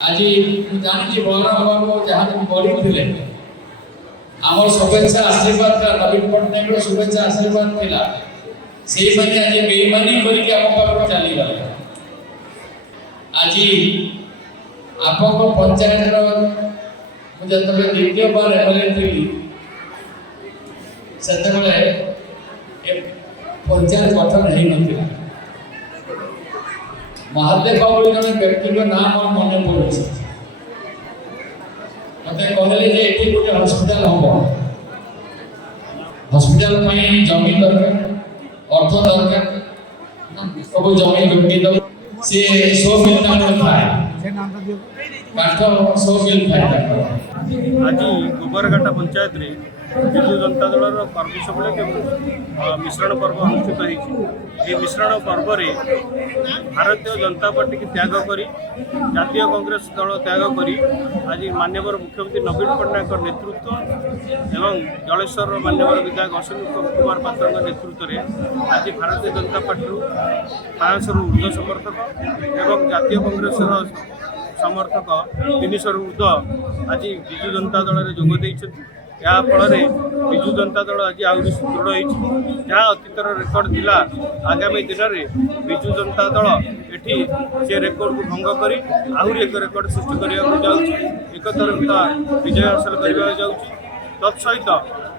आज जानी बलराम बाबू जहाँ गरीब थे आम शुभेच्छा आशीर्वाद नवीन पट्टनायक शुभेच्छा आशीर्वाद थिला से माने आज बेईमानी करके आम पाखु चली गले। आज आपको पंचायत मुझे द्वितीय बार एमएलए थी से पंचायत गठन हो ना महादेव बाबू जन व्यक्ति नाम मन पड़े मत कहले ये गोटे हस्पिटाल हम हस्पिटाल जमी दरकार अर्थ दरकार सब जमी जोटी दो से 100 मिल काठ 100 मिल आज गोबरघाटा पंचायत रे बिजु जनता दल कर्मी सम्मेलन मिश्रण पर्व अनुष्ठित होती। मिश्रण पर्व रे भारतीय जनता पार्टी की त्याग करी जातीय कांग्रेस दल त्याग करी आज माननीय मुख्यमंत्री नवीन पट्टनायक नेतृत्व एवं जलेश्वर माननीय विधायक अश्विनी कुमार पात्र नेतृत्व में आज भारतीय जनता पार्टी 500 ऊर्ध्व समर्थक एवं जातीय कांग्रेस समर्थक 300 ऊर्ध्व आज बिजु जनता दल में जोग या फल बिजु जनता दल आज आहरी सुदृढ़ हो जहाँ अतीतर रेकर्ड थिला आगामी दिन में बिजु जनता दल एठी से रेकर्ड को भंग कर आहरी एक रेकर्ड सृष्टि करने एक तरफा विजय हासिल करने जाऊँगी। तत्सहित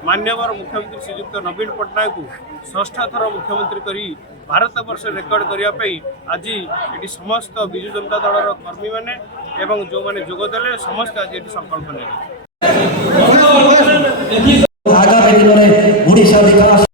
माननीय मुख्यमंत्री श्रीयुक्त नवीन पट्टनायक को 6ठ थर मुख्यमंत्री करी भारत वर्ष रेकर्ड करने आज ये समस्त बिजु जनता दल कर्मी मैंने एवं जो मैंने जोगदेले समस्त आज ये संकल्प ने आगामी दिन में ओडिशा विकास